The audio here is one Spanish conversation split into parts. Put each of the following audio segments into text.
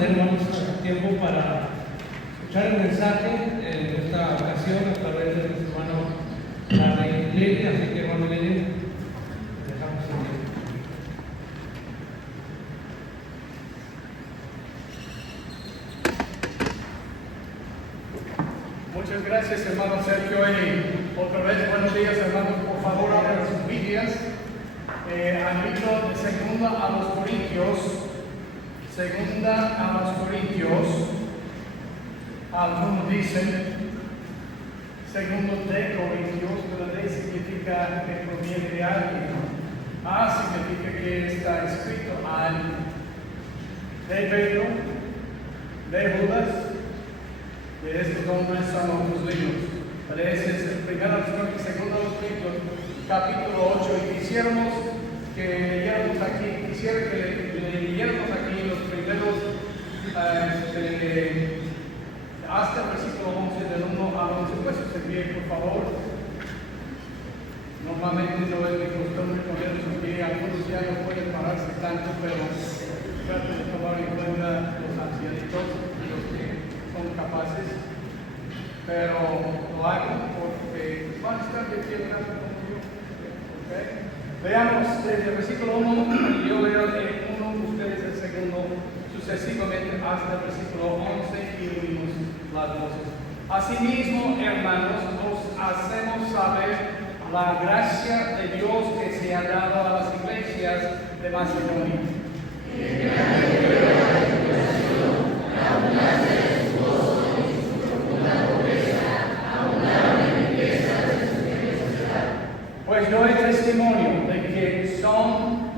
tener tiempo para escuchar el mensaje en esta ocasión a través de nuestro hermano Larry Lili. Así que, hermano Lili, dejamos el tiempo. Muchas gracias, hermano Sergio, y otra vez buenos días, hermanos. Por favor, abran sus Biblias al libro de Segunda a los Corintios. Algunos dicen Segundo de Corintios, pero D significa que proviene de alguien. A significa que está escrito a alguien. De Pedro, de Judas. De estos hombres son otros libros. Pero ese es el primero, segundo de los Corintios, capítulo 8. Y quisiera que leyéramos aquí los primeros, hasta el versículo 11, del 1 al 11. Pues se pie, por favor. Normalmente no es mi costumbre ponerlos aquí, algunos ya no pueden pararse tanto, pero trato de tomar en cuenta los ancianitos y los que son capaces, pero lo hago porque van a estar de pie conmigo. ¿Okay? Veamos desde el versículo 1, yo leo el 1, ustedes el segundo, sucesivamente hasta el versículo 11 y unimos las voces. Asimismo, hermanos, os hacemos saber la gracia de Dios que se ha dado a las iglesias de Macedonia. Pues doy testimonio de que son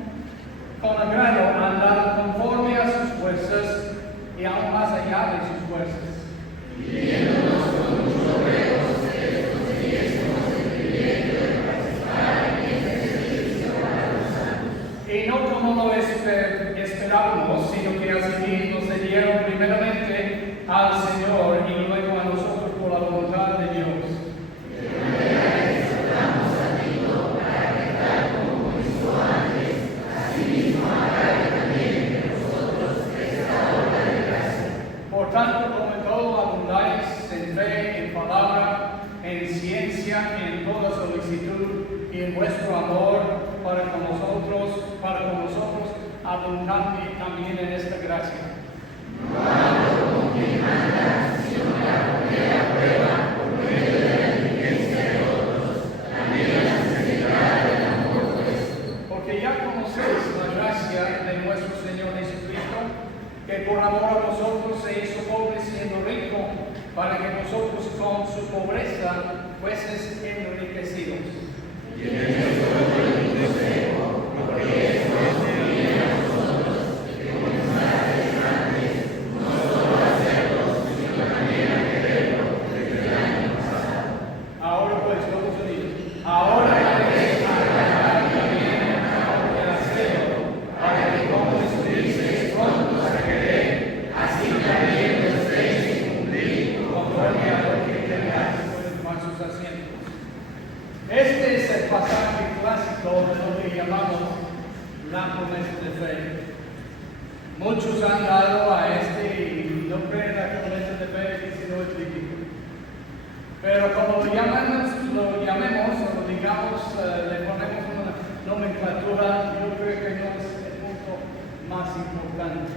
con agrado andar conforme a sus fuerzas y aún más allá de sus fuerzas. Pidiéndonos con muchos retos que consiguiésemos el privilegio de participar en este servicio para los santos. Y no como lo esperábamos, sino que asimismo se dieron primeramente al Señor y luego a nosotros por la voluntad de Dios. Por tanto, como en todo abundáis en fe, en palabra, en ciencia, en toda solicitud y en vuestro amor para con nosotros, abundante también en esta gracia. Porque ya conocéis la gracia de nuestro Señor Jesucristo, que por amor a vosotros se hizo pobre siendo rico, para que vosotros con su pobreza fueseis enriquecidos. Ahora pues, todos unidos. Ahora este es el pasaje clásico de lo que llamamos la promesa de fe. Muchos han dado a y no creen la promesa de fe y si no es bíblico. Pero como lo llamemos o lo digamos, le ponemos una nomenclatura, yo creo que no es el punto más importante.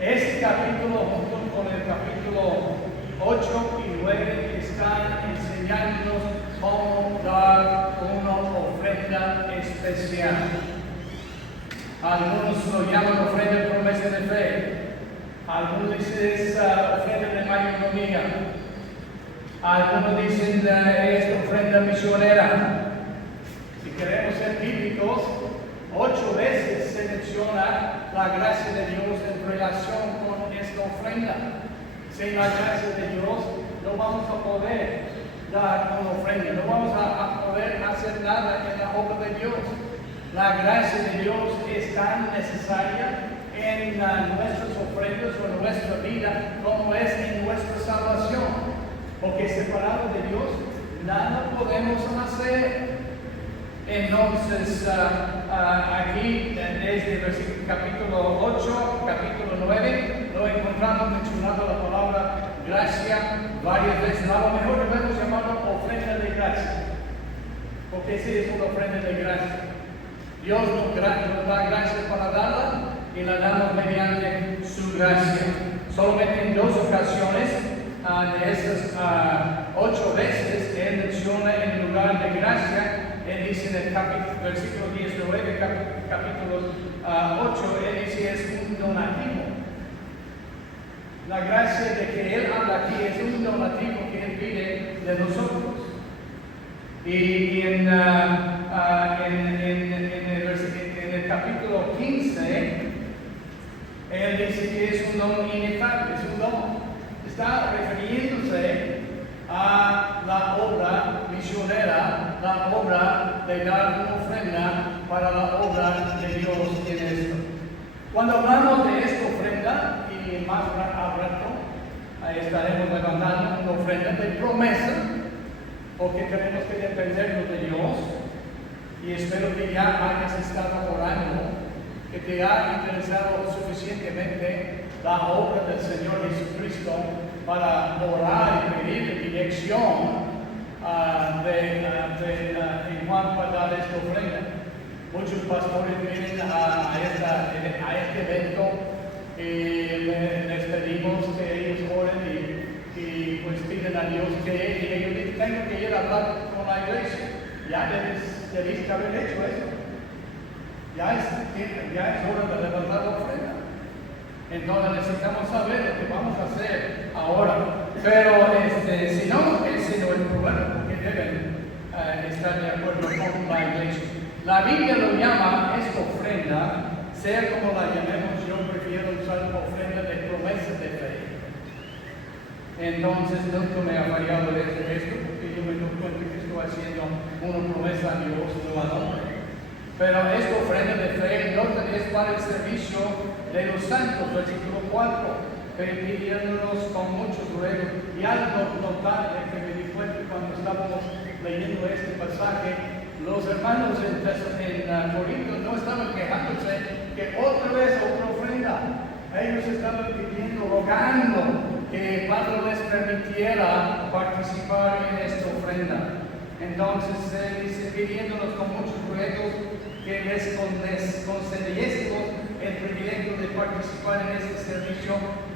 Este capítulo, junto con el capítulo 8 y 9, están enseñándonos cómo dar una ofrenda especial. Algunos lo llaman ofrenda de promesa de fe. Algunos dicen es ofrenda de mayordomía. Algunos dicen es ofrenda misionera. Si queremos ser bíblicos, 8 veces se menciona la gracia de Dios en relación con esta ofrenda. Sin la gracia de Dios no vamos a poder dar una ofrenda, no vamos a poder hacer nada en la obra de Dios. La gracia de Dios es tan necesaria en nuestras ofrendas o en nuestra vida como es en nuestra salvación. Porque separados de Dios, nada podemos hacer. Entonces, aquí, desde el versículo capítulo 8, capítulo 9, lo encontramos mencionando la palabra gracia varias veces. A lo mejor debemos llamarlo ofrenda de gracia, porque sí es una ofrenda de gracia. Dios nos da gracia para darla y la damos mediante su gracia. Solamente en 2 ocasiones de esas 8 veces Él menciona en lugar de gracia. Él dice en el versículo 19, capítulo 8, Él dice es un donativo. La gracia de que Él habla aquí es un donativo que Él pide de nosotros. Y en el capítulo 15, Él dice que es un don inefable, es un don. Está refiriéndose a la obra misionera, la obra de dar una ofrenda para la obra de Dios en esto. Cuando hablamos de esta ofrenda, y más al rato estaremos levantando una ofrenda de promesa, porque tenemos que dependernos de Dios, y espero que ya hayas estado orando, que te ha interesado suficientemente la obra del Señor Jesucristo para orar y pedir dirección en Juan para dar esta ofrenda. Muchos pastores vienen a este evento y les pedimos que ellos oren y pues piden a Dios que ellos dicen, tengo que ir a hablar con la iglesia. Ya debiste haber hecho eso. Ya es hora de levantar la ofrenda. Entonces necesitamos saber lo que vamos a hacer ahora. Pero si no, ese no es el problema, porque deben estar de acuerdo con la iglesia. La Biblia lo llama esta ofrenda, sea como la llamemos, yo prefiero usar ofrenda de promesa de fe. Entonces nunca me ha fallado esto, porque yo me doy cuenta que estoy haciendo una promesa a Dios, no al hombre. Pero esta ofrenda de fe no es para el servicio de los santos, versículo 4, pidiéndonos con muchos ruegos. Y algo notable que me di cuenta cuando estábamos leyendo este pasaje, los hermanos en Corinto no estaban quejándose que otra vez otra ofrenda. Ellos estaban pidiendo, rogando que Pablo les permitiera participar en esta ofrenda. Entonces dice, pidiéndonos con muchos ruegos que les concediésemos el privilegio de participar en este servicio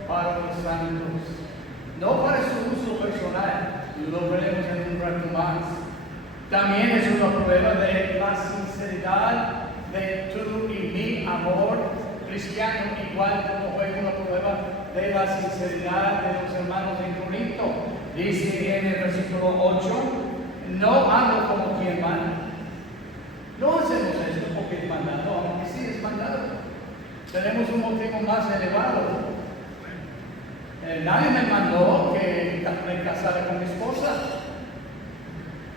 para los santos. No para su uso personal, lo veremos en un rato más. También es una prueba de la sinceridad de tu y mi amor cristiano, igual como fue una prueba de la sinceridad de los hermanos en Corinto. Dice en el versículo 8, no hablo como quien manda. No hacemos esto porque es mandado, aunque sí es mandado. Tenemos un motivo más elevado. Nadie me mandó que me casara con mi esposa.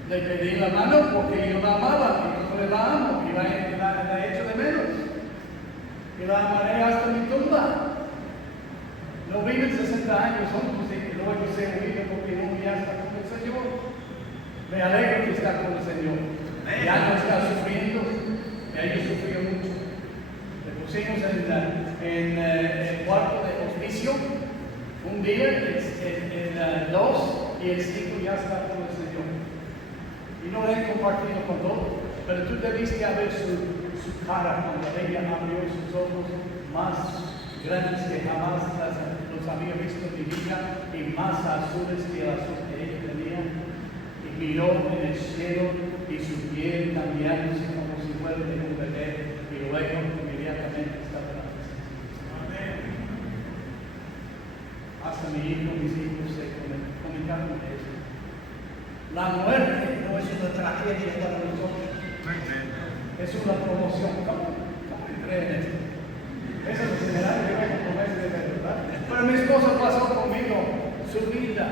Le pedí la mano porque yo la amaba, y yo la amo, y la he hecho de menos. Y la amaré hasta mi tumba. No viven 60 años juntos y luego se vive porque no ya está con el Señor. Me alegro que está con el Señor. Ya no está sufriendo, ella sufrió mucho. Le pusimos en el cuarto de hospicio un día, el 2 y el 5 ya está con el Señor. Y no le he compartido con todos, pero tú debiste ver su cara cuando ella abrió sus ojos más grandes que jamás los había visto en mi vida y más azules que el azul que ella tenía. Y miró en el cielo y su piel cambiándose como si fuera de un bebé y luego inmediatamente está atrás. Hasta mi hijo, mis hijos se comunicaron con eso. La muerte no es una tragedia para nosotros, es una promoción. ¿Cómo creen esto? Eso es lo general que me promesa de verdad. Pero mi esposa pasó conmigo su vida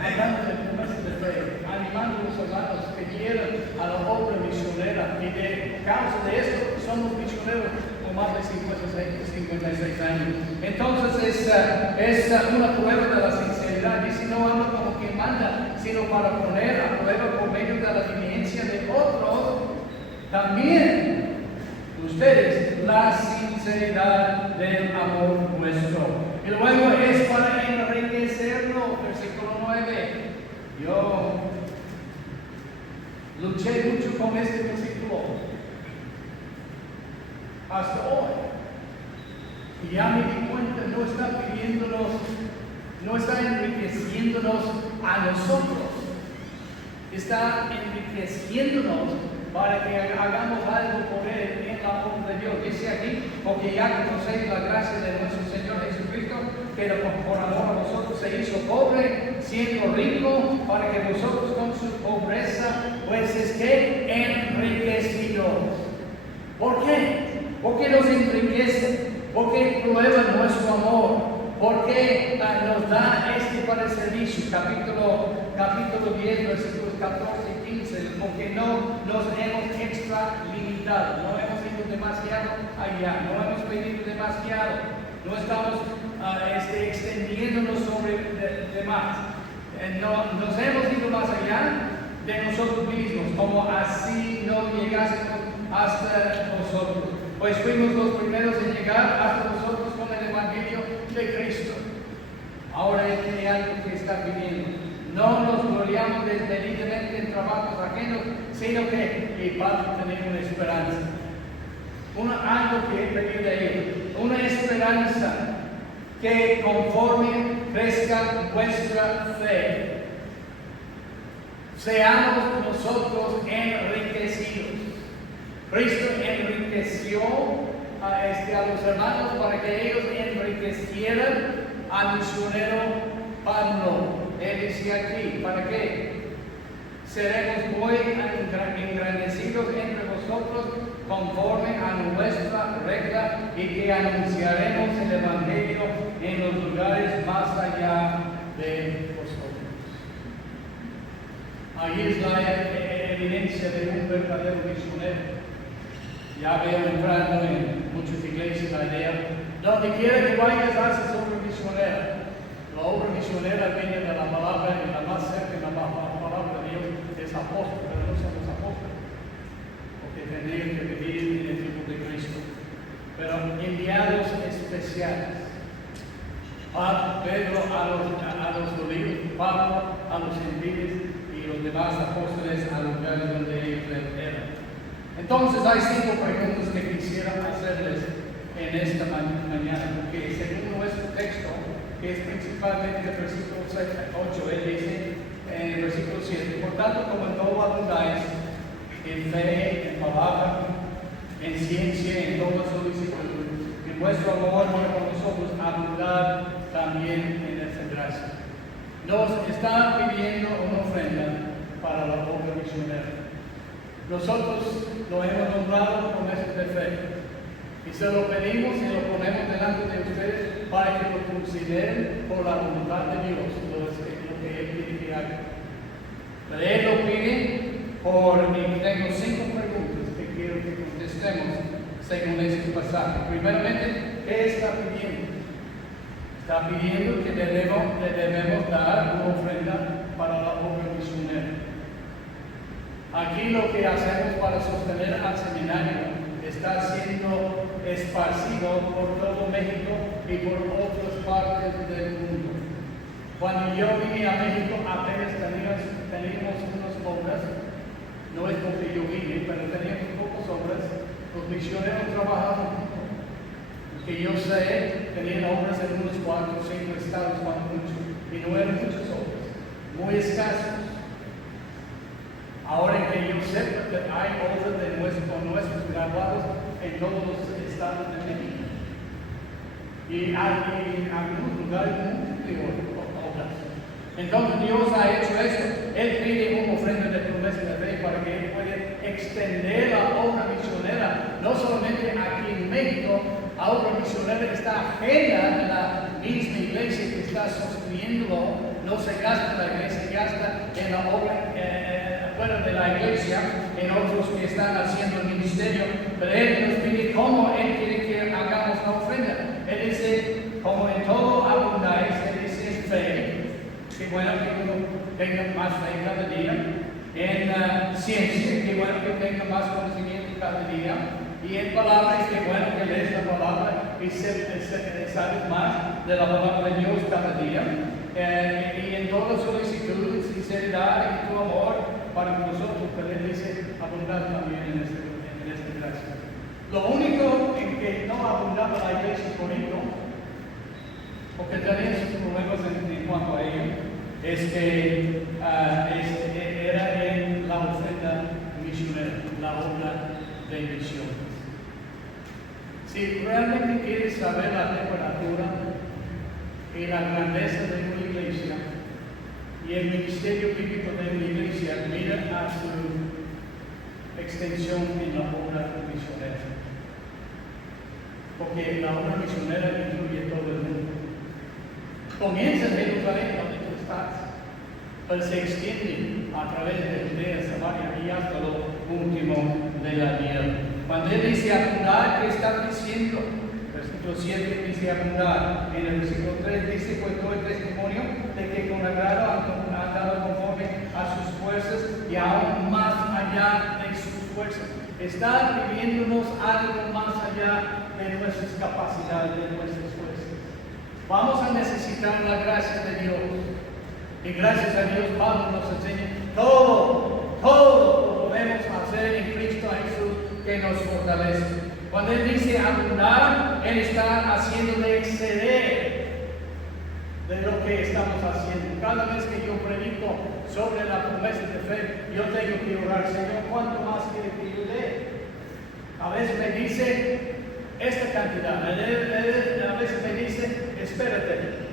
hablando de promesas de fe, animando a los hermanos que quieran a la obra misionera, y de causa de esto somos misioneros por más de 56 años. Entonces es una prueba de la sinceridad. Dice, no ando como quien manda, sino para poner a prueba por medio de la diligencia de otros, también ustedes la sinceridad sinceridad del amor nuestro. Y luego es para enriquecerlo, versículo 9. Yo luché mucho con este versículo hasta hoy. Y ya me di cuenta, no está pidiéndonos, no está enriqueciéndonos a nosotros, está enriqueciéndonos para que hagamos algo por Él en la obra de Dios. Dice aquí, porque ya conocéis la gracia de nuestro Señor Jesucristo, que por amor a vosotros se hizo pobre, siendo rico, para que vosotros con su pobreza, pues que enriquecidos. ¿Por qué? Porque nos enriquece, porque prueba nuestro amor, porque nos da para el servicio, capítulo 10, versículos 14 y 15, porque no nos hemos extralimitado, no hemos ido demasiado allá, no hemos pedido demasiado, no estamos extendiéndonos sobre demás. Nos hemos ido más allá de nosotros mismos, como así no llegásemos hasta vosotros. Pues fuimos los primeros en llegar hasta vosotros con el Evangelio de Cristo. Ahora hay algo que está pidiendo. No nos gloriamos desmedidamente en trabajos ajenos, sino que para tener una esperanza. Algo que he pedido de Él, una esperanza que conforme crezca vuestra fe, seamos nosotros enriquecidos. Cristo enriqueció a los hermanos para que ellos enriquecieran al misionero Pablo. Él decía aquí, ¿para qué? Seremos muy engrandecidos entre vosotros conforme a nuestra regla y que anunciaremos el Evangelio en los lugares más allá de vosotros. Ahí es la evidencia de un verdadero misionero. Ya veo entrando en muchas iglesias la idea, donde quiera que vayas, haces obra misionera. La obra misionera viene de la palabra y la más cerca de la palabra de Dios es apóstol, pero no somos apóstoles, porque tendrían que vivir en el tiempo de Cristo. Pero enviados especiales. Pedro a los judíos, Pablo a los gentiles y los demás apóstoles a los lugares donde ellos eran. Entonces hay 5 preguntas que quisiera hacerles en esta mañana, porque según nuestro texto, que es principalmente el versículo 8, él dice en el versículo 7, por tanto, como en todo abundáis, en fe, en palabra, en ciencia, en toda solicitud, en vuestro amor para con nosotros, abundad también en esta gracia. Nos está pidiendo una ofrenda para la obra misionera. Nosotros lo hemos nombrado promesas de fe y se lo pedimos y lo ponemos delante de ustedes para que lo consideren por la voluntad de Dios, lo que Él quiere que haga. Pero Él lo pide porque tengo 5 preguntas que quiero que contestemos según este pasaje. Primeramente, ¿qué está pidiendo? Está pidiendo que le debemos dar una ofrenda para la obra misionera. Aquí lo que hacemos para sostener al seminario está siendo esparcido por todo México y por otras partes del mundo. Cuando yo vine a México apenas teníamos unas obras, no es porque yo vine, pero teníamos pocas obras. Los misioneros trabajaban poco. Que yo sé, tenían obras en unos 4 o 5 estados, cuando mucho, y no eran muchas obras, muy escasas. Ahora que yo sepa que hay obras con nuestros graduados en todos los estados de México. Y hay en algunos lugares muy obras. Entonces Dios ha hecho esto. Él pide una ofrenda de promesa de fe para que Él pueda extender la obra misionera, no solamente aquí en México, a obra misionera que está ajena a la misma iglesia que está sosteniéndolo. No se gasta en la iglesia, se gasta en la obra fuera de la iglesia, en otros que están haciendo el ministerio. Pero Él nos pide cómo Él quiere que hagamos la ofrenda. Él dice, como en todo abundáis, Él dice fe. Qué bueno que uno tenga más fe cada día. En ciencia, qué bueno que tenga más conocimiento cada día. Y en palabra es que bueno que lees la palabra y sabes más de la palabra de Dios cada día. Y en toda solicitud, sinceridad y tu amor para nosotros, pero Él dice abundar también en esta gracia. Lo único en que no abundaba la iglesia en Corinto, porque tenía sus problemas en cuanto a ello, es que era en la ofrenda misionera, la obra de misión. Si realmente quieres saber la temperatura y la grandeza de una iglesia y el ministerio bíblico de una iglesia, mira a su extensión en la obra misionera. Porque la obra misionera incluye todo el mundo. Comienza en Jerusalén, donde tú estás, pero se extiende a través de Judea, Samaria y hasta lo último de la tierra. Cuando Él dice abundar, ¿qué está diciendo? Versículo 7 dice abundar. En el versículo 3 dice, pues todo el testimonio de que con agrado han dado conforme a sus fuerzas y aún más allá de sus fuerzas. Está pidiéndonos algo más allá de nuestras capacidades, de nuestras fuerzas. Vamos a necesitar la gracia de Dios. Y gracias a Dios, Pablo nos enseña todo lo podemos hacer en Cristo Jesús que nos fortalece. Cuando Él dice abundar, Él está haciendo de exceder de lo que estamos haciendo. Cada vez que yo predico sobre la promesa de fe, yo tengo que orar, Señor, ¿cuánto más quiere que yo dé? A veces me dice esta cantidad, a veces me dice, espérate.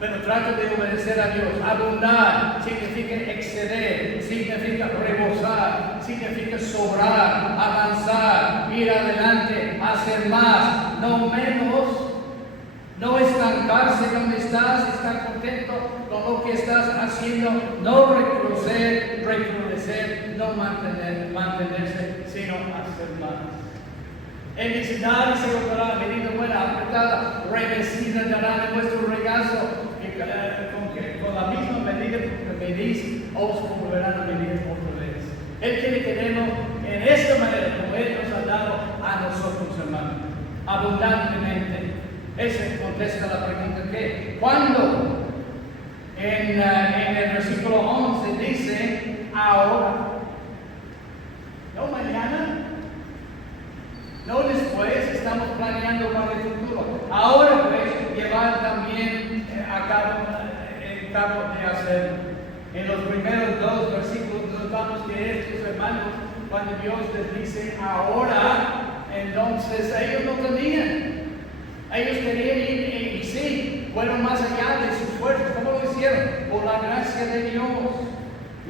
Pero trato de obedecer a Dios. Abundar significa exceder, significa rebosar, significa sobrar, avanzar, ir adelante, hacer más, no menos. No estancarse donde estás, estar contento con lo que estás haciendo, no recrudecer, no mantenerse, sino hacer más. Él dice, nadie se lo dará, medida buena, apretada, revestida, dará de vuestro regazo, con la misma medida que medís, os volverán a medir otra vez. Él quiere que demos en esta manera, como Él nos ha dado a nosotros, hermanos, abundantemente. Eso contesta la pregunta que, ¿cuándo? En el versículo 11 dice, ahora, no mañana, no después, estamos planeando para el futuro. Ahora pues, llevar también a cabo de hacerlo. En los primeros 2 versículos notamos que estos hermanos, cuando Dios les dice ahora, entonces ellos no tenían. Ellos querían ir y sí, fueron más allá de sus fuerzas. ¿Cómo lo hicieron? Por la gracia de Dios.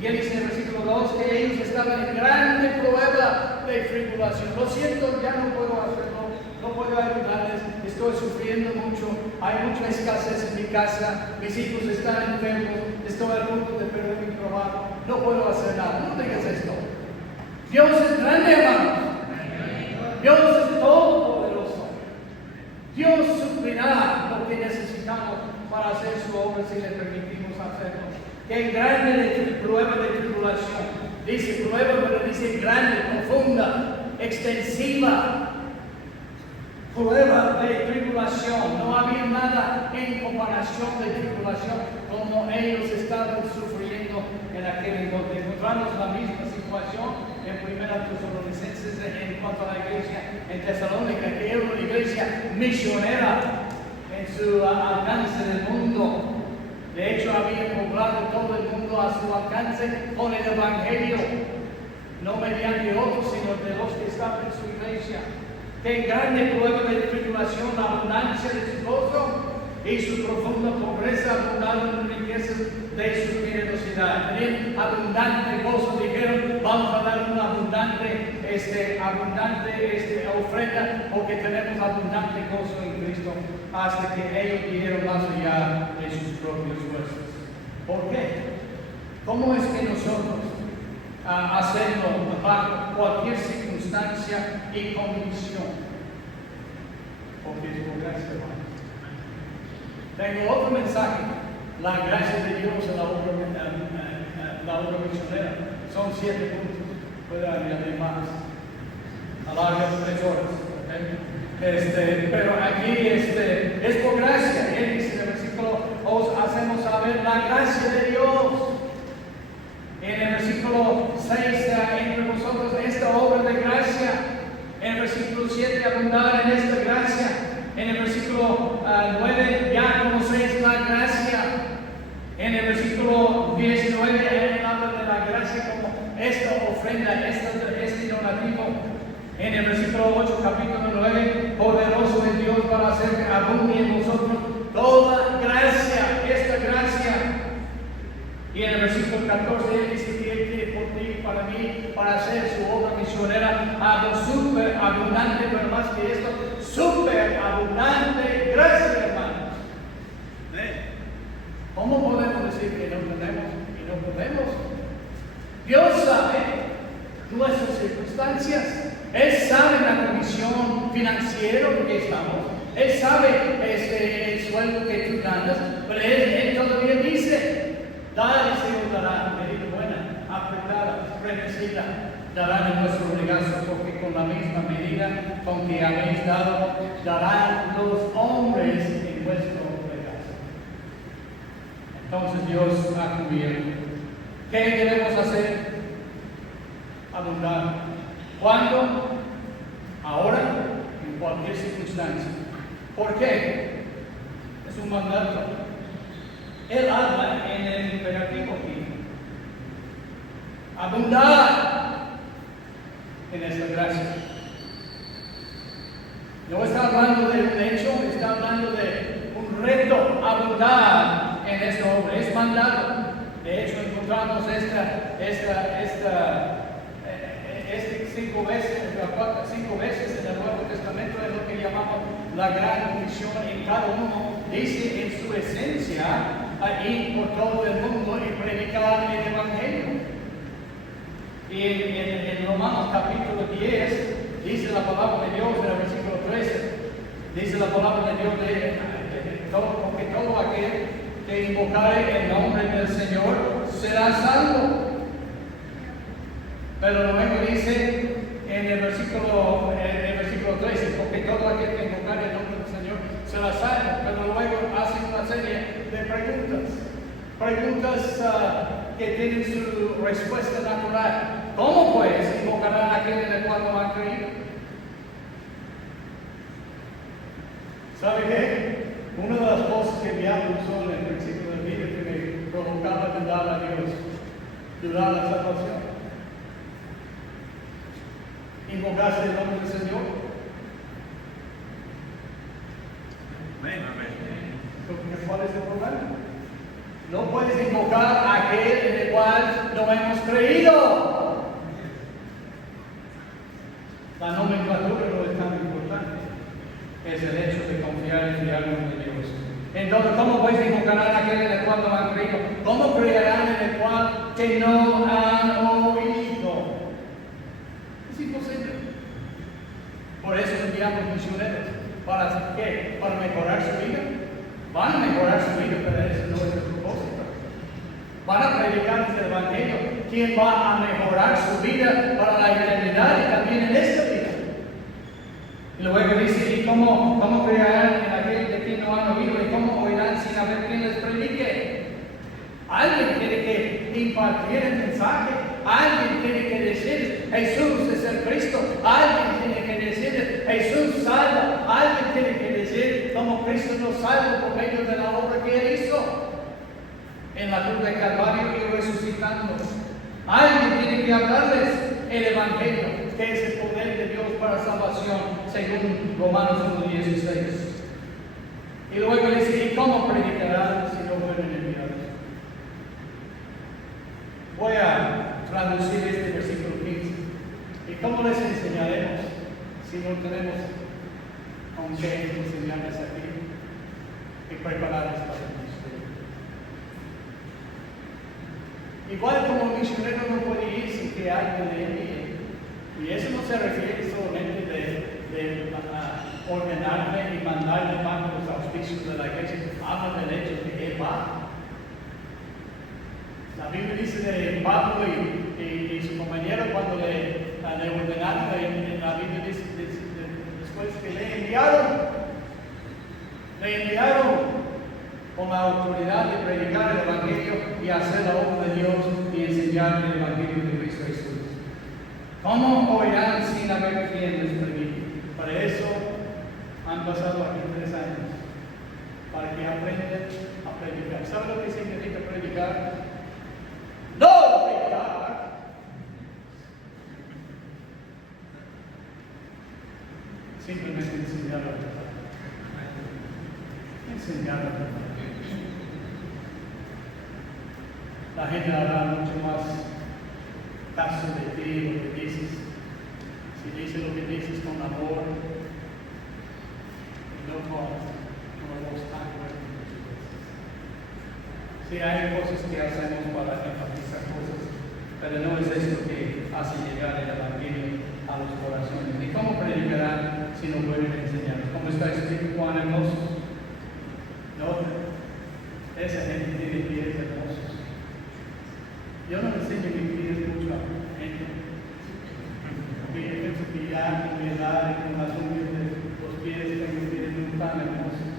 Y él dice en el versículo 2 que ellos estaban en grande prueba de tribulación. Lo siento, ya no puedo hacerlo, no puedo ayudarles, estoy sufriendo mucho, hay mucha escasez en mi casa, mis hijos están enfermos, estoy a punto de perder mi trabajo, no puedo hacer nada. No digas esto. Dios es grande, hermanos. Dios es todopoderoso. Dios suplirá lo que necesitamos para hacer su obra si le permitimos hacerlo. Que grande prueba de tribulación. Dice prueba, pero dice grande, profunda, extensiva. Prueba de tribulación. No había nada en comparación de tribulación como ellos estaban sufriendo en aquel entonces. Encontramos la misma situación en 1 Tesalonicenses en cuanto a la iglesia en Tesalónica, que era una iglesia misionera en su alcance del mundo. De hecho, había poblado todo el mundo a su alcance con el Evangelio, no mediante otros, sino de los que estaban en su iglesia. Que grande prueba de tribulación, la abundancia de su gozo y su profunda pobreza abundaron en riquezas de su generosidad. Tenían abundante gozo, dijeron, vamos a dar una abundante ofrenda porque tenemos abundante gozo en Cristo, hasta que ellos vinieron más allá de sus propias fuerzas. ¿Por qué? ¿Cómo es que nosotros hacerlo bajo cualquier circunstancia y condición? Porque es por gracia, hermano. Tengo otro mensaje. La gracia de Dios en la obra misionera. Son 7 puntos. Puede añadir más. alarga 3 horas. Pero aquí es por gracia. Él dice en el versículo, os hacemos saber la gracia de Dios. En el versículo 6, entre vosotros esta obra de gracia. En el versículo 7, abundar en esta gracia. En el versículo 9, ya conocéis la gracia. En el versículo 19, él habla de la gracia como esta ofrenda, este donativo. En el versículo 8, capítulo 9, poderoso es Dios para hacer que abunde en vosotros toda gracia, esta gracia. Y en el versículo 14, él dice que él quiere por ti y para mí, para hacer su obra misionera, algo súper abundante, pero más que esto, súper abundante. Gracias, hermanos. ¿Cómo podemos decir que no tenemos y no podemos? Dios sabe nuestras circunstancias. Él sabe la condición financiera en que estamos. Él sabe el sueldo que tú ganas. Pero él todavía dice, dale, Señor, dará, medida buena, apretada, remecida, darán en vuestro regazo, porque con la misma medida con que habéis dado, darán los hombres en vuestro regazo. Entonces Dios ha cubierto. ¿Qué debemos hacer? Abundar. ¿Cuándo? Ahora, en cualquier circunstancia. ¿Por qué? Es un mandato. Él habla en el imperativo aquí. Abundar en esta gracia. No está hablando de un hecho, está hablando de un reto. Abundar en esta obra. Es mandado. De hecho, encontramos cinco veces en el Nuevo Testamento es lo que llamamos la gran comisión, y cada uno dice en su esencia ir por todo el mundo y predicar el Evangelio. Y en Romanos capítulo 10 dice la palabra de Dios en el versículo 13, dice la palabra de Dios porque todo aquel que invocare el nombre del Señor será salvo. Pero luego dice en el versículo 13, porque todo aquel que invocare el nombre del Señor será salvo. Pero luego hace una serie de preguntas que tienen su respuesta natural. ¿Cómo pues invocarán a aquel en el cual no han creído? ¿Sabe qué? Una de las cosas que el diablo usó en el principio de mi vida que me provocaba dudar a Dios, dudar a la salvación. ¿Invocaste el nombre del Señor? Amén. ¿Cuál es el problema? No puedes invocar a aquel en el cual no hemos creído. La nomenclatura no es tan importante. Es el hecho de confiar en el alma de Dios. Entonces, ¿cómo puedes invocar a aquel en el cual no han creído? ¿Cómo creerán en el cual que no han oído? Es imposible. Por eso enviamos misioneros. ¿Para qué? ¿Para mejorar su vida? Van a mejorar su vida, pero ese no es el propósito. Van a predicar el Evangelio. ¿Quién va a mejorar su vida para la eternidad y también en esta vida? Y luego dice, ¿y cómo creerán en aquel de quien no han oído? ¿Y cómo oirán sin haber quien les predique? Alguien tiene que impartir el mensaje. Alguien tiene que decir, Jesús es el Cristo. Alguien tiene que decir, Jesús salva. Alguien tiene que decir, como Cristo nos salva por medio de la obra que Él hizo en la cruz de Calvario y resucitando. Alguien tiene que hablarles el Evangelio, que es el poder de Dios para salvación, según Romanos 1:16. Y luego dice, ¿y cómo predicarán si no fueron enviados? Voy a traducir este versículo 15. ¿Y cómo les enseñaremos si no tenemos con qué enseñarles aquí y prepararles para el ministerio? Igual como el misionero no puede ir sin que alguien le envíe. Y eso no se refiere solamente de ordenarle y mandarle bajo los auspicios de la iglesia. Habla del hecho de que él va. La Biblia dice de Pablo y su compañero cuando le le ordenaron, en la Biblia dice, después que le enviaron con la autoridad de predicar el Evangelio y hacer la obra de Dios y enseñar el Evangelio de Cristo Jesús. ¿Cómo oirán sin haber quien les predique? Para eso han pasado aquí 3 años, para que aprendan a predicar. ¿Sabe lo que significa predicar? No predicar. Simplemente enseñar la verdad. Enseñar la verdad. La gente hará mucho más caso de ti, lo que dices. Si dices lo que dices con amor, y no con voz tan fuerte. Sí, hay cosas que hacemos para enfatizar cosas, pero no es esto que hace llegar el Evangelio a los corazones. ¿Y cómo predicarán si no pueden enseñar? ¿Cómo está escrito Juan hermosos? No, esa gente tiene pies hermosos. Yo no enseño mis pies mucho a la gente. Pienso que ya en mi edad, con las uñas de los pies, tengo pies muy tan hermosos.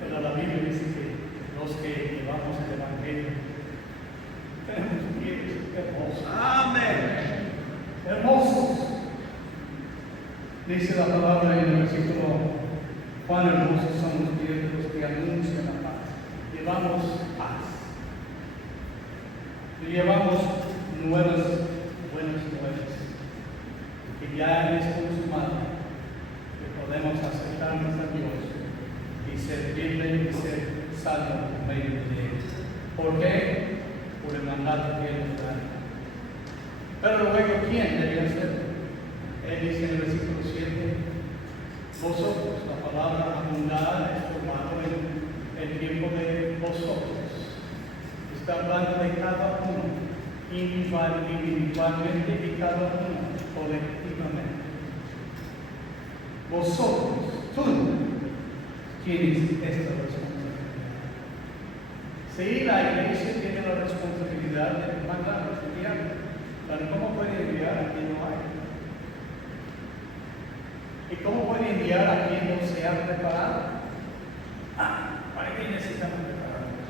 Pero la Biblia dice que los que llevamos el Evangelio tenemos pies hermosos. Amén. Hermosos. Dice la palabra en el versículo: cuán hermosos son los pies de los que anuncian la paz. Llevamos paz. Y llevamos buenas nuevas. Que ya es consumado. Que podemos acercarnos a Dios y servirle y ser salvos por medio de Él. ¿Por qué? Por el mandato que Él nos da. Pero luego, ¿quién debería ser? Él dice en el versículo 7: vosotros, la palabra abundada es formado en el tiempo de vosotros. Está hablando de cada uno, individualmente y cada uno colectivamente. Vosotros, tú, tienes esta responsabilidad. Sí, la iglesia tiene la responsabilidad de mandar a enviar, pero ¿cómo puede enviar a quien no hay? ¿Y cómo puede enviar a quien no se ha preparado? ¿Para qué necesitamos prepararnos?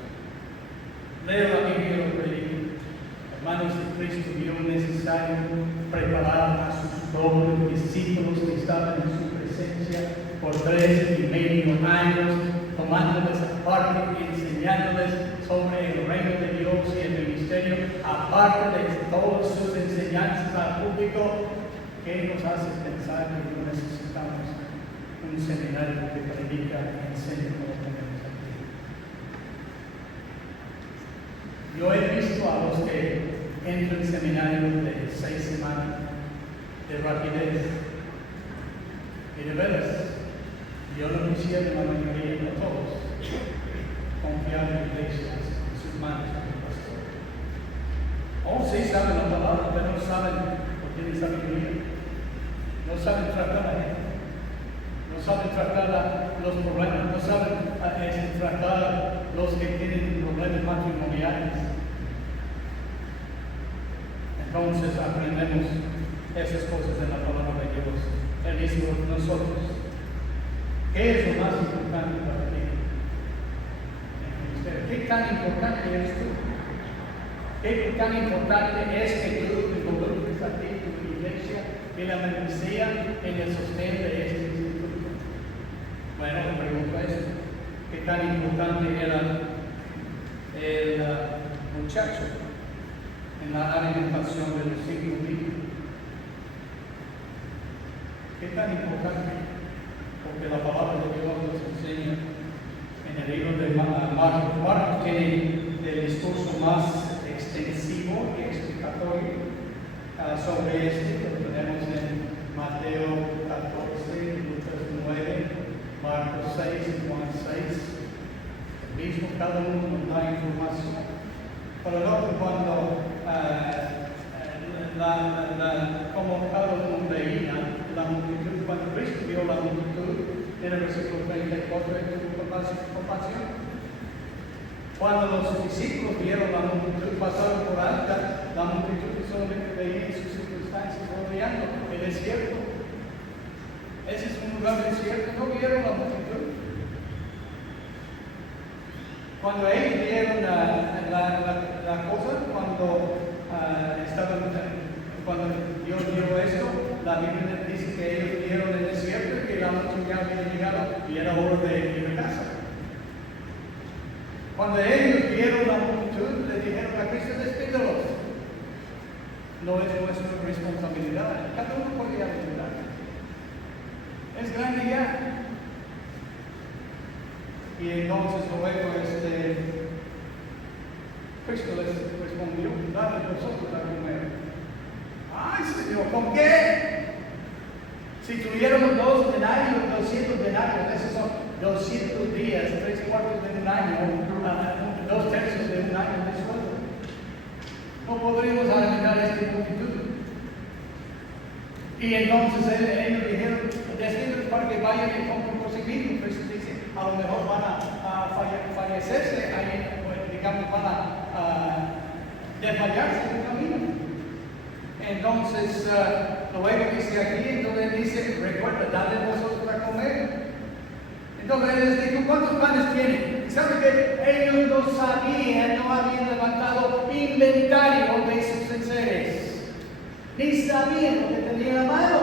Leo la Biblia y lo predico. Hermanos de Cristo vio necesario preparar a sus propios discípulos que estaban en su presencia por 3.5 años, tomándoles aparte y enseñándoles sobre el reino de Dios y el ministerio, aparte de todas sus enseñanzas al público. ¿Qué nos hace pensar que no necesitamos un seminario que predica y enseña como tenemos aquí? Yo he visto a los que entran en seminarios de 6 semanas de rapidez. Y de veras, yo no quisiera, la mayoría, no todos, confiar en la iglesia en sus manos como pastor. O sí saben la palabra, pero no saben por qué sabiduría. No saben tratar a la gente, no saben tratar los problemas, no saben tratar los que tienen problemas matrimoniales. Entonces aprendemos esas cosas en la palabra de Dios. Él dice nosotros: ¿qué es lo más importante para ti? ¿Qué tan importante eres tú? ¿Qué tan importante es que tú te involucres a ti, tu iglesia, y la membresía en el sostén de este instituto? Bueno, la pregunta es: ¿qué tan importante era el muchacho en la alimentación de los 5 niños? ¿Qué tan importante? Porque la palabra de Dios nos enseña en el libro de Marcos. Marcos tiene el discurso más extensivo y explicatorio sobre este, lo tenemos en Mateo 14, Lucas 9, Marcos 6 y Juan 6. El mismo, cada uno nos da información. Pero luego cuando como cada uno veía la multitud, cuando Cristo vio la multitud, en el versículo 34, tuvo compasión. Cuando los discípulos vieron la multitud, pasaron por alta la multitud y solamente veían sus circunstancias rodeando el desierto. Ese es un lugar desierto, no vieron la multitud. Cuando ellos vieron la cosa, cuando Dios dio esto, la Biblia dice que ellos vieron el desierto y que la noche ya había llegado y era hora de ir a casa. Cuando ellos vieron la multitud, le dijeron a Cristo, despídelos. No es nuestra responsabilidad. Cada uno podía ayudar. Es grande ya. Y entonces luego Cristo les respondió, dale nosotros a comer. Ay, Señor, ¿con qué? Si tuviéramos 2 denarios, 200 denarios, esos son 200 días, 3/4 de un año, 2/3 de un año de sueldo. No podríamos alimentar a esta multitud. Y entonces ellos dijeron, despídelos para que vayan y compren por sí mismos. Cristo dice, a lo mejor van a fallecerse, digamos, van a desmayarse en el camino. Entonces, luego dice aquí, entonces dice, recuerda, dale vosotros a comer. Entonces él les dijo, ¿cuántos panes tienen? ¿Saben que ellos no sabían, no habían levantado inventario de sus enseres? Ni sabían lo que tenían a mano.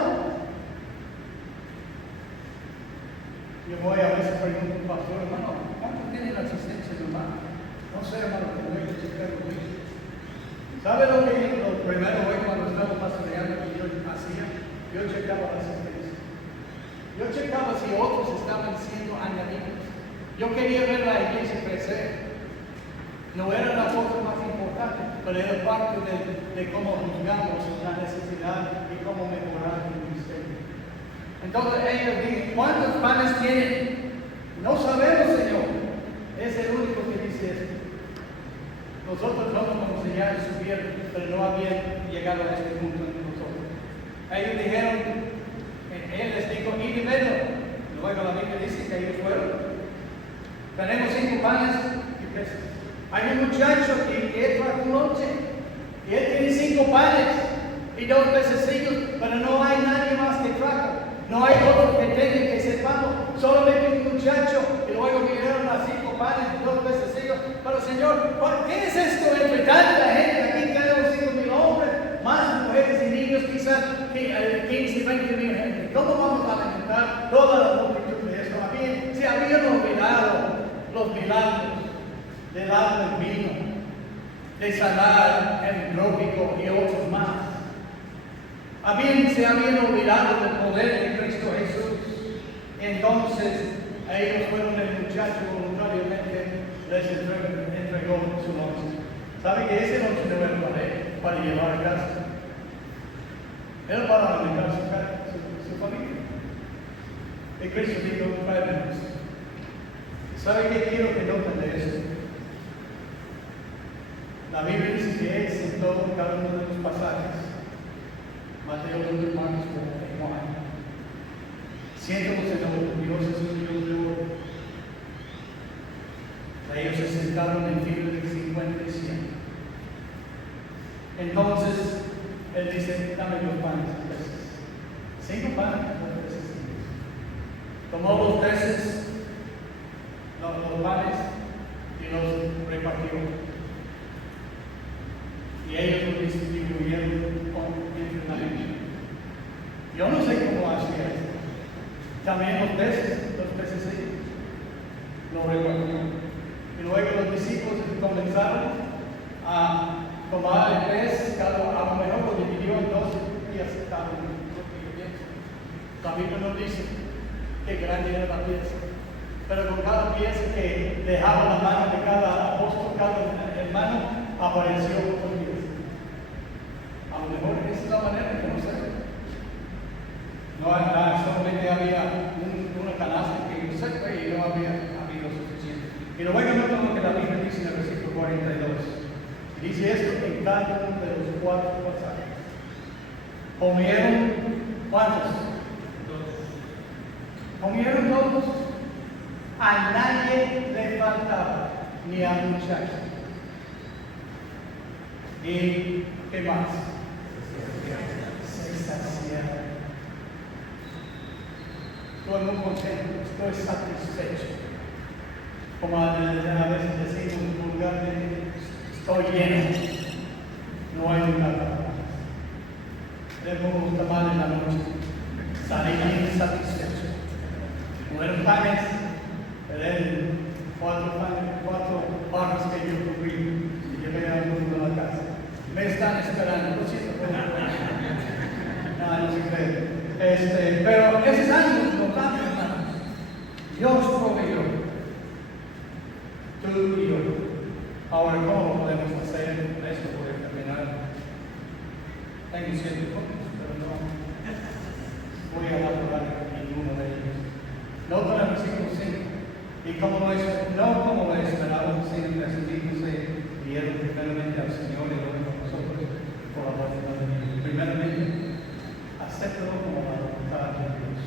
Yo voy a veces pregunto, pastor, hermano, ¿cuánto tiene la asistencia de hermano? No sé, hermano, pero voy a checar con ellos. ¿Sabe lo que lo primero hoy cuando estaba pastoreando que yo hacía? Yo checaba la asistencia. Yo checaba si otros estaban siendo añadidos. Yo quería ver la iglesia crecer. No era la cosa más importante, pero era parte de cómo juzgamos la necesidad y cómo mejorar el ministerio. Entonces ellos dicen, ¿cuántos panes tienen? No sabemos, Señor. Es el único que dice esto. Nosotros no nos enseñaron a subir, pero no habían llegado a este punto en nosotros. Ellos dijeron, él les dijo, id y vedlo. Luego la Biblia dice que ellos fueron. Tenemos 5 panes y peces. Hay un muchacho que trajo un noche y él tiene 5 panes y 2 pececillos, pero no hay nadie más que trajo. No hay otro que tenga que sepamos, solamente un muchacho y luego vinieron las 5 panes y 2 pececillos. Pero Señor, ¿por qué es esto entre tanta gente? Aquí tenemos 5,000 hombres, más mujeres y niños, quizás 15, 20,000 gente. ¿Cómo vamos a alimentar toda la multitud de esto? Se habían olvidado los milagros del agua del vino, de sanar el trópico y otros más. Se habían olvidado del poder de Cristo Jesús. Entonces, ellos fueron el muchacho voluntariamente, les entregó su noche. ¿Sabe que ese noche no era para llevar a casa? Era para alimentar su familia. Y Cristo dijo, tráemenos. ¿Sabe qué quiero que noten de esto? La Biblia dice que Él sentó en cada uno de los pasajes. Mateo, Lucas, Marcos, y Juan. Siéntanos en oro, Dios es un Dios de oro. Ellos se sentaron en fila de 50 y 100. Entonces, Él dice, dame los panes y peces. 5 panes y 2 peces. Tomó los peces, los panes y los repartió. Y ellos lo distribuyeron entre la gente. Yo no sé cómo hacía esto. También los peces sí, lo repartieron. Y luego los discípulos comenzaron a tomar el pez, a lo mejor lo dividió en 2 y aceptaron lo que yo pienso. La Biblia nos dice que grande era la pieza. Pero con cada pieza que dejaba la mano de cada apóstol, cada hermano, apareció otro pieza. A lo mejor esa es la manera, yo no sé. Solamente había una canasta que yo sé y no había habido suficiente. Y luego notamos lo que la Biblia dice en el versículo 42. Y dice esto en cada uno de los 4 pasajes. ¿Comieron cuántos? Comieron todos. A nadie le faltaba ni al muchacho. ¿Y qué más? Se saciaron. Estoy muy contento, estoy satisfecho. Como a veces decimos vulgarmente, estoy lleno. No hay nada más. Debemos tomar en la noche, salir bien satisfecho. Comer panes, eran 4 barras que yo cubrí y llevé a uno a la casa. Me están esperando, lo siento. No se cree. Pero ese es algo importante, hermanos. Dios proveyó. Tú y yo. Ahora, ¿cómo podemos hacer esto? Voy a terminar. Tengo 7 puntos, pero no voy a elaborar ninguno de ellos. Nota el versículo 5. Y como no como lo esperábamos, sino que así dieron primeramente al Señor y luego a nosotros por la voluntad de Dios. Primeramente, acéptalo como la voluntad de Dios.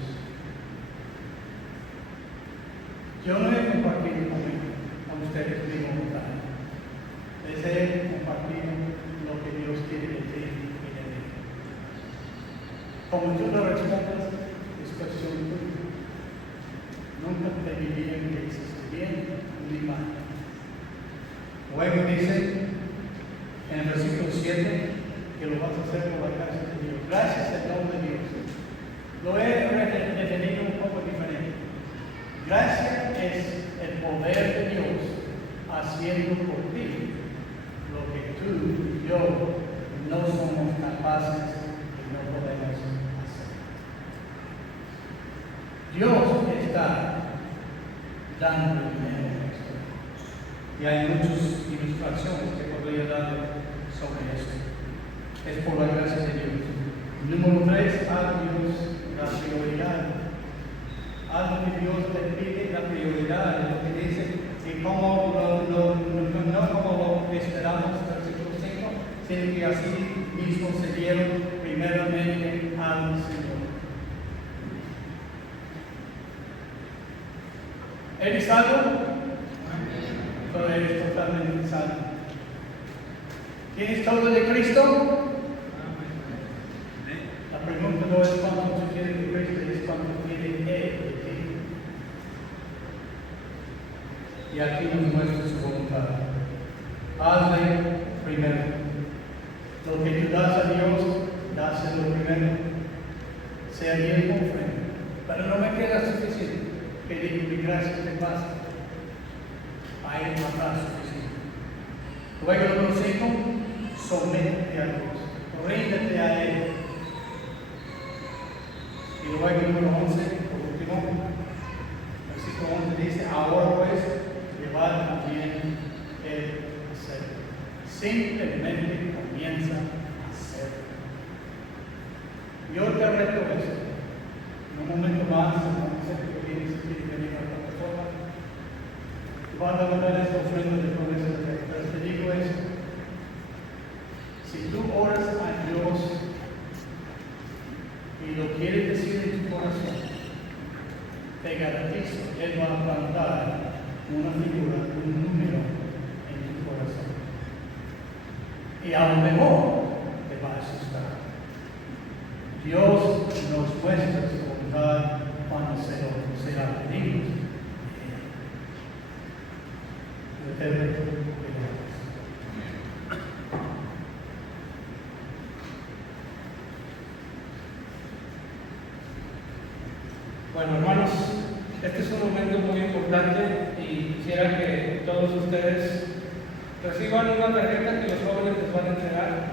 Yo no he compartido con ustedes mi voluntad. Les he compartido lo que Dios quiere de ti y de mí. Como tú lo respondas, es cuestión tuya. Nunca te dirían que hiciste bien ni mal. Luego dice en el versículo 7 que lo vas a hacer por la gracia de Dios. Gracias al don de Dios. Lo he definido un poco diferente. Gracia es el poder de Dios haciendo por ti lo que tú y yo no somos capaces y no podemos hacer. Dios está dando el dinero esto. Y hay muchas ilustraciones que podría dar sobre eso. Es por la gracia de Dios. Número 3, a Dios la prioridad. Algo que Dios te pide, la prioridad, es lo que dice, y como no como lo esperamos, versículo 5, sino que así mismo se dieron primeramente al Señor. ¿Eres salvo? Todo eres totalmente salvo. ¿Tienes todo de Cristo? La pregunta no es cuánto tú tienes de Cristo, es cuánto tiene Él de ti. Y aquí nos muestra su voluntad. Hazle primero. Lo que tú das a Dios, dáselo primero. Sea bien con frente. Pero no me queda suficiente. Que digo, mi gracia te basta. Hay que matar suficiente. Luego, número 5, sométete a Dios. Ríndete a Él. Y luego, número 11, por último, versículo 11 dice: ahora pues, llevad también el hacer. Simplemente comienza a hacer. Yo te reto esto. En un momento más, no sé qué vienes aquí y venir a la plataforma. Van a dar esta ofrenda de promesa de fe. Pero te digo esto: si tú oras a Dios y lo quieres decir en tu corazón, te garantizo, Él va a plantar una figura, un número en tu corazón. Y a lo mejor te va a asustar. Dios nos muestra su voluntad cuando se la pedimos. Bueno, hermanos, este es un momento muy importante y quisiera que todos ustedes reciban una tarjeta que los jóvenes les van a entregar.